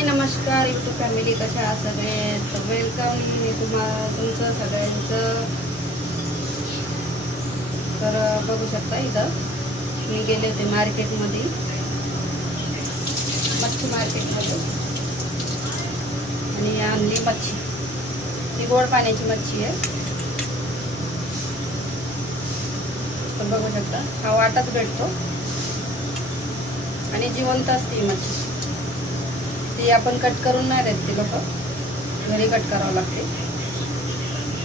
हाय नमस्कार YouTube family, कशा आहात सगळे? तर वेलकम मी तुमचं सगळ्यांचं. तर बघू शकता इथं मी गेले होते मार्केटमध्ये, मच्छी मार्केटमध्ये, आणि आणली मच्छी. ही गोड पाण्याची मच्छी आहे. तर बघू शकता हा वाटाच भेटतो आणि जिवंत असते मच्छी. ती आपण कट करून नाही देत, ती लोक घरी कट करावं लागते.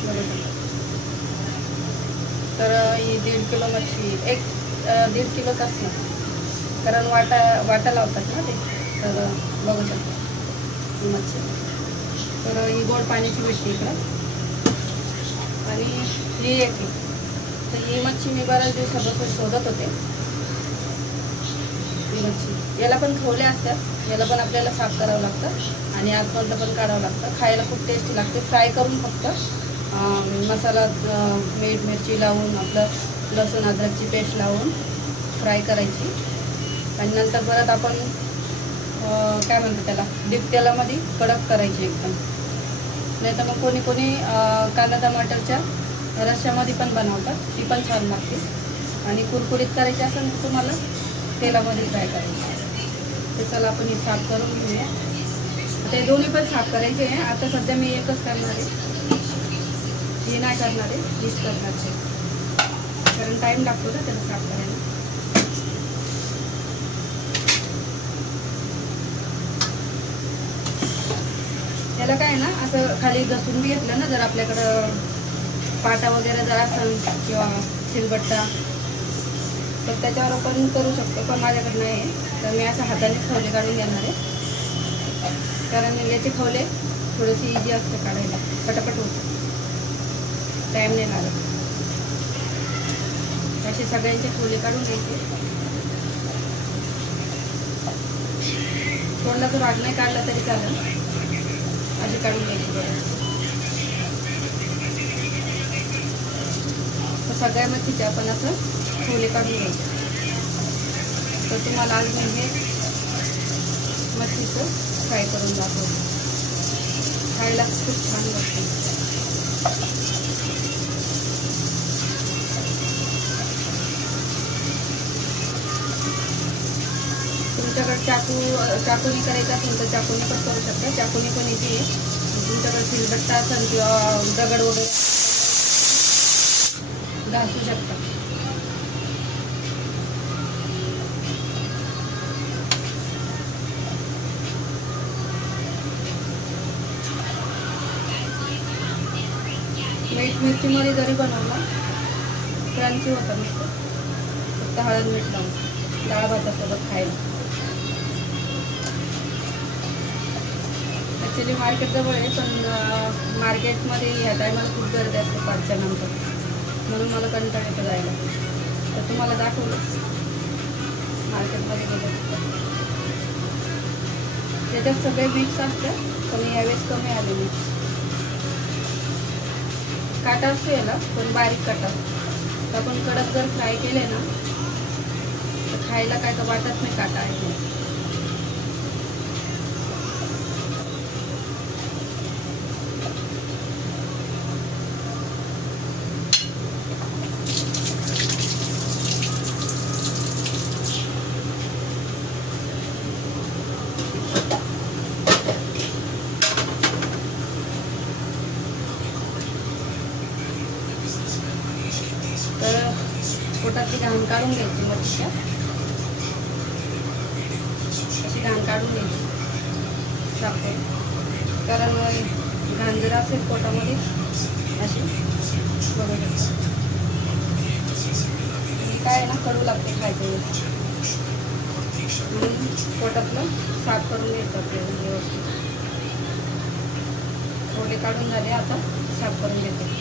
बघू शकता. तर ही 1.5 किलो मच्छी, 1.5 किलोच असणार, कारण वाटा लावतात ना ते. तर बघू शकता ही मच्छी. तर ही गोड पाण्याची भेटते इकडं. आणि ही एक, तर ही मच्छी मी बऱ्याच दिवसापासून शोधत होते. ही मच्छी याला पण खवले असतात, याला पण आपल्याला साफ करावं लागतं आणि आतमधलं पण काढावं लागतं. खायला खूप टेस्टी लागते. फ्राय करून फक्त मसाला, मीठ मिरची लावून, आपलं लसूण अद्रकची पेस्ट लावून फ्राय करायची. आणि नंतर परत आपण काय म्हणतो त्याला, डीप तेलामध्ये कडक करायची एकदम. नाही तर मग कोणी कोणी कांदा टमाटरच्या रश्श्यामध्ये पण बनवतात, ती पण छान लागते. आणि कुरकुरीत करायची असेल तर तुम्हाला तेलामध्ये फ्राय करायची. ते चला आपण हे साफ करून घेऊया. ते दोन्ही पण साफ करायचे आहे. आता सध्या मी एकच करणार आहे, हे नाही करणार आहे, हीच करणार आहे, कारण टाईम लागतो ना त्याला साफ करायला. त्याला काय ना, असं खाली घसून बी घेतलं ना, जर आपल्याकडं पाटा वगैरे जर असेल किंवा सिलबट्टा, तर त्याच्यावर आपण करू शकतो. पण माझ्याकडे नाही आहे, तर मी असं हातानेच खवले काढून घेणार आहे. कारण याचे खवले थोडेसे इझी असते काढायला, पटापट होतं, टाईम नाही लागत. असे सगळ्यांचे खवले काढून घ्यायचे. थोडा तो राग नाही काढला तरी चालेल, असे काढून घ्यायचे. तर सगळ्या मच्छीचे आपण असं खवले काढून घ्यायचे. तर तुम्हाला आज मी हे मच्छीचं फ्राय करून दाखवते. खायला खूप छान लागते. तुमच्याकडे चाकूनी करायचं असेल तर चाकूनी पण करू शकता. चाकूनी पण इथे तुमच्याकडे सिलबट्टा असेल किंवा दगड वगैरे घासू शकता. मीठ मिरचीमध्ये जरी बनवला क्रंची होतं मस्त, फक्त हळद मीठ लावून डाळ भातासोबत खायला. ॲक्च्युली मार्केट जवळ आहे, पण मार्केटमध्ये ह्या टायमाला खूप गर्दी असते 5च्या नंतर, म्हणून मला कंटाळा येतो जायला. तर तुम्हाला दाखवलं मार्केटमध्ये गेलं. त्याच्यात सगळे मिक्स असतात, पण यावेळेस कमी आले मिक्स. काटा असतो याला, पण बारीक काटा. तर आपण कडक जर फ्राय केले ना, तर खायला काय का वाटत नाही काटा आहे. तर पोटातली घाण काढून घ्यायची मच्छीच्या, अशी घाण काढून घ्यायची साफ करून. कारण घाण जर असेल पोटामध्ये अशी, बघू शकता काय ना, कडू लागते खायचं. म्हणून पोटातलं साफ करून घ्यायचं आपल्याला व्यवस्थित. थोडे काढून झाले, आता साफ करून घेते.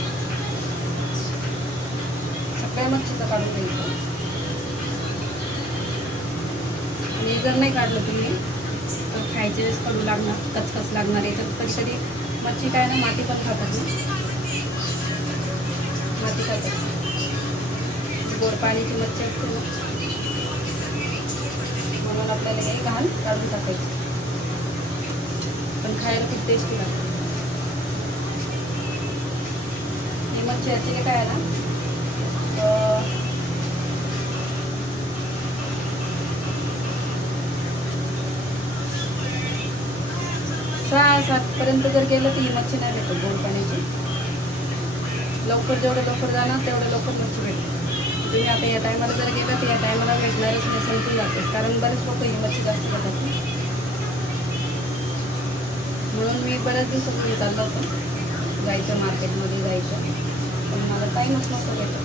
सगळ्या मच्छीचं काढून घ्यायचं. आणि जर नाही काढलं तुम्ही तर खायचे वेळेस कडू लागणार, कचकच लागणार. याच्यात कधी कधी मच्छी काय ना, माती पण खातात ना, माती खातात. गोड पाण्याची मच्छी असते ना, म्हणून आपल्याला हे घाण काढून टाकायची. पण खायला खूप टेस्टी लागते. ही मच्छी ॲक्च्युली काय आहे ना, 6-7 पर्यंत जर गेलं तर ही मच्छी नाही भेटत गोड पाण्याची. जेवढं लवकर जाणार तेवढं लवकर मच्छी भेटते. तुम्ही आता या टायमाला जर गेलं तर या टायमाला भेटणारच नाही, संपून जाते. कारण बरेच लोक ही मच्छी जास्त खातात. म्हणून मी बऱ्याच दिवसापूर्वी चाललं होतं जायचं, मार्केटमध्ये जायचं, पण मला टाईमच नव्हतं भेटत.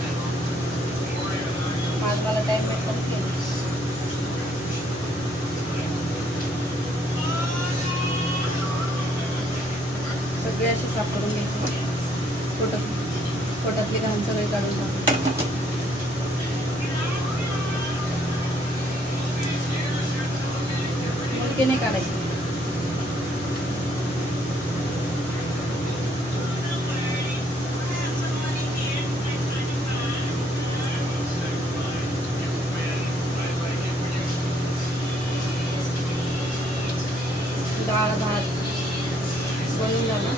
आज मला टाईम भेटत नाही. सगळे असे साफ करून घ्यायचे. पोटातली घाण सगळे काढून टाकायचे. मुलगे नाही काढायचे. डाळ भात बनवून झाला,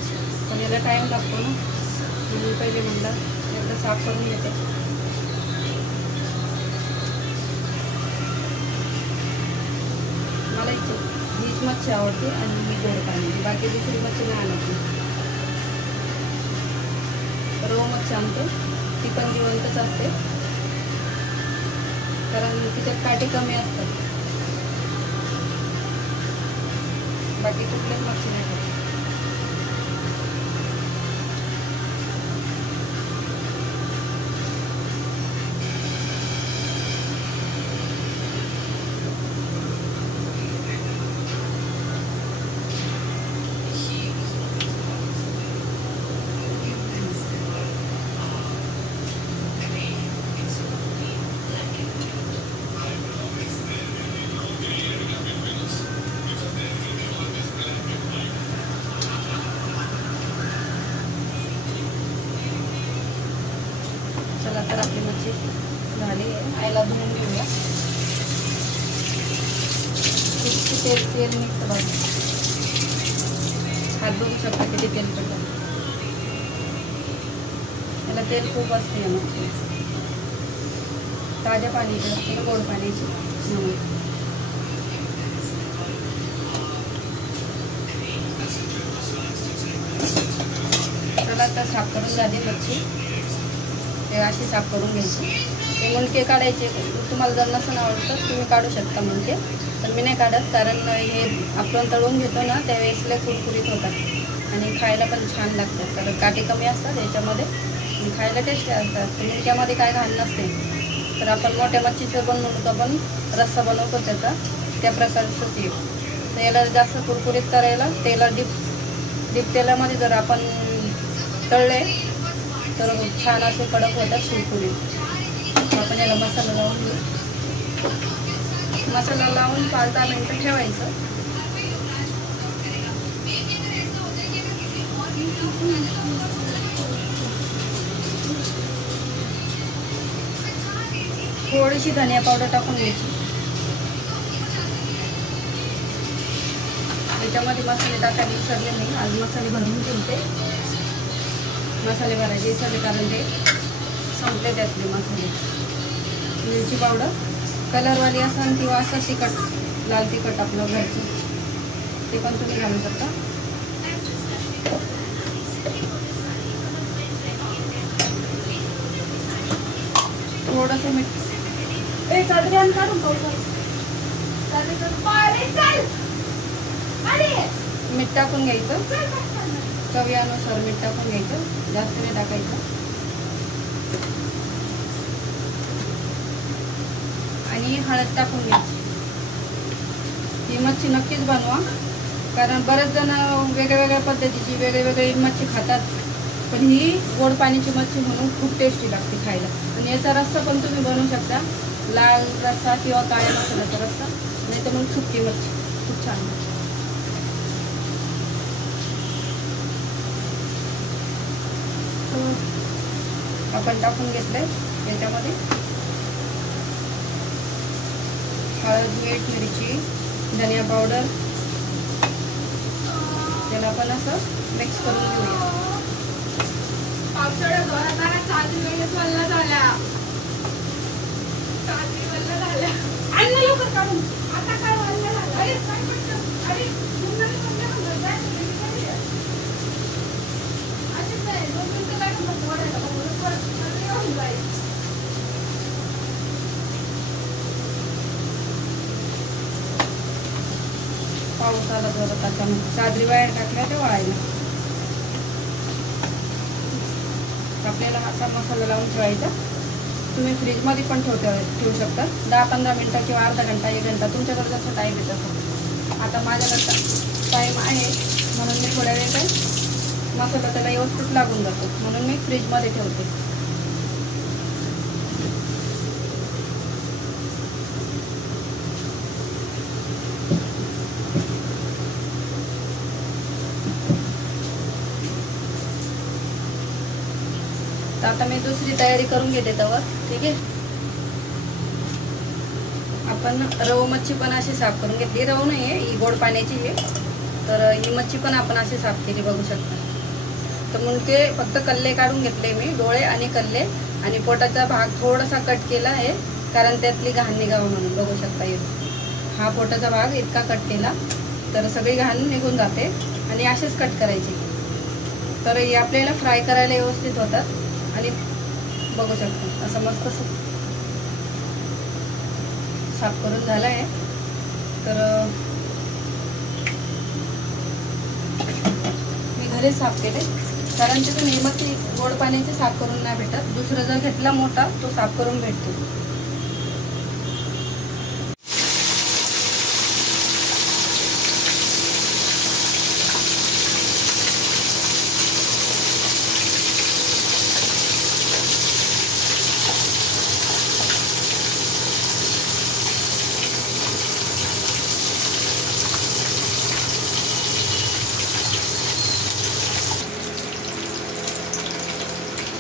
पण याला टाईम लागतो ना, म्हणून पहिले म्हणलं एकदा साफ करून घेते. मला हीच मच्छी आवडते आणि मी गोड पाण्याची, बाकी दुसरी मच्छी नाही आणत. रोह मच्छी आणते, ती पण जिवंतच असते, कारण तिच्यात काटे कमी असतात. बाकी कुठल्याच मच्छी नाही खात. चला तर आपली मच्छी झाली आहे. आईला धुवून घेऊया. तेल मिक्स बघा, हात बघू शकता किती तेल पडतं. त्याला तेल खूप असते या मच्छी. ताज्या पाण्याची असते ना, गोड पाण्याची, म्हणून. चला आता साफ करून झाली मच्छी. ते अशी साफ करून घ्यायची. ते मुंडके काढायचे. तुम्हाला जर नसून आवडतं तुम्ही काढू शकता मुंडके, पण मी नाही काढत, कारण हे आपण तळून घेतो ना त्यावेळेस लय कुरकुरीत होतात आणि खायला पण छान लागतात. कारण काटे कमी असतात याच्यामध्ये आणि खायला टेस्टी असतात. मुंडक्यामध्ये काय घाण नसते. तर आपण मोठ्या मच्छीचं बनवतो, आपण रस्सा बनवतो त्याचा, त्या प्रकारचंच येईल. तर याला जास्त कुरकुरीत करायला तेला डीप तेलामध्ये जर आपण तळले तर छान असे कडक होतात, कुरकुरीत. आपण याला मसाला लावून घेऊ. मसाला लावून 5-10 मिनटं ठेवायचं. थोडीशी धनिया पावडर टाकून घ्यायची. याच्यामध्ये मसाले टाकायला विसरले नाही, आज मसाले भरून ठेवते. मसाले भरायचे विसरले कारण ते संपले त्यातले मसाले. मिरची पावडर कलरवाली असेल किंवा असं तिखट, लाल तिखट आपलं घरचं, ते पण तुम्ही घालू शकता. थोडंसं मीठ मीठ टाकून घ्यायचं. चवीनुसार मीठ टाकून घ्यायचं, जास्त नाही टाकायचं. आणि हळद टाकून घ्यायची. ही मच्छी नक्कीच बनवा, कारण बरेच जण वेगळ्या पद्धतीची वेगळी मच्छी खातात, पण ही गोड पाण्याची मच्छी म्हणून खूप टेस्टी लागते खायला. आणि याचा रस्सा पण तुम्ही बनवू शकता, लाल रस्सा किंवा काळ्या मसाल्याचा रस्सा, नाही तर मग सुकी मच्छी खूप छान. आपण टाकून घेतलंय याच्यामध्ये हळद, मीठ, मिरची, धनिया पावडर, याला आपण असं मिक्स करून घेऊया. पावसाळ्यात जोरात चादरी वल्ल्या झाल्या. चादरी वल्ल्या झाल्या. आणि लवकर काढून. आता काय वल्ल्या झाल्या? अरे काय पटकन. अरे मुंगळी वल्ल्या झाल्या. काय झालं? अशीच नाही. 2 मिनिटं लागतात पोळ्याला. बरोबर सगळी होऊन जाईल. पाऊस आला जोरात त्याच्यामध्ये चादरी बाहेर टाकल्या ते वाळायला. आपल्याला असा मसाला लावून ठेवायचा. तुम्ही फ्रीजमध्ये पण ठेवू शकता 10-15 मिनटं किंवा अर्धा घंटा 1 घंटा तुमच्याकडे जसं टाईम येत असेल. आता माझ्याकडचा टाईम आहे म्हणून मी थोड्या वेळ मसाला त्याला व्यवस्थित लागून जातो म्हणून मी फ्रीजमध्ये ठेवते. तर आता मी दुसरी तयारी करून घेते त्यावर. ठीक आहे. आपण रव मच्छी पण अशी साफ करून घेतली. रव नाही आहे ही गोड पाण्याची आहे. तर ही मच्छी पण आपण अशी साफ केली बघू शकता. तर मुंडके फक्त कल्ले काढून घेतले मी, डोळे आणि कल्ले, आणि पोटाचा भाग थोडासा कट केला आहे कारण त्यातली घाण निघावं म्हणून. बघू शकता येतो हा पोटाचा भाग इतका कट केला तर सगळी घाण निघून जाते. आणि असेच कट करायचे. तर हे आपल्याला फ्राय करायला व्यवस्थित होतात. आणि बघू शकता असं मस्त साफ करून झालं आहे. तर मी घरीच साफ केले कारण तिथून नेहमीच गोड पाण्याचे साफ करून नाही भेटत. दुसरं जर घेतला मोठा तो साफ करून भेटतो.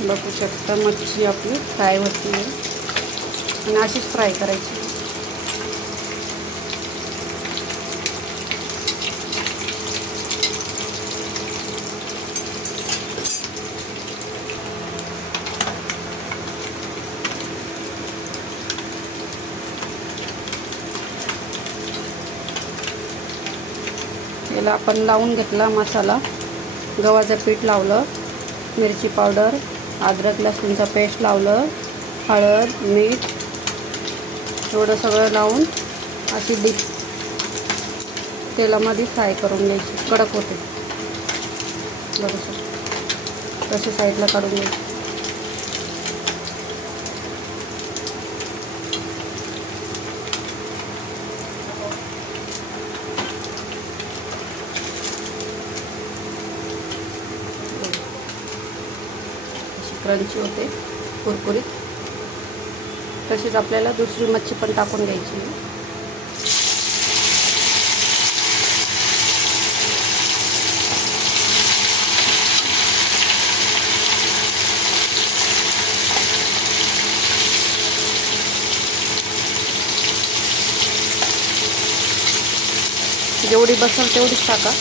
बघू शकता मच्छी आपली फ्राय होती आहे आणि अशीच फ्राय करायची. याला आपण लावून घेतला मसाला. गव्हाचं पीठ लावलं, मिरची पावडर, अद्रक लसूणचा पेस्ट लावलं, हळद, मीठ थोडं सगळं लावून अशी डीप तेलामध्ये फ्राय करून घ्यायची. कडक होते बघू शकतो. तसे साईडला काढून घ्यायची. क्रंची होते कुरकुरीत. तशीच आपल्याला दुसरी मच्छी पण टाकून द्यायची. जेवढी बसेल तेवढीच टाका.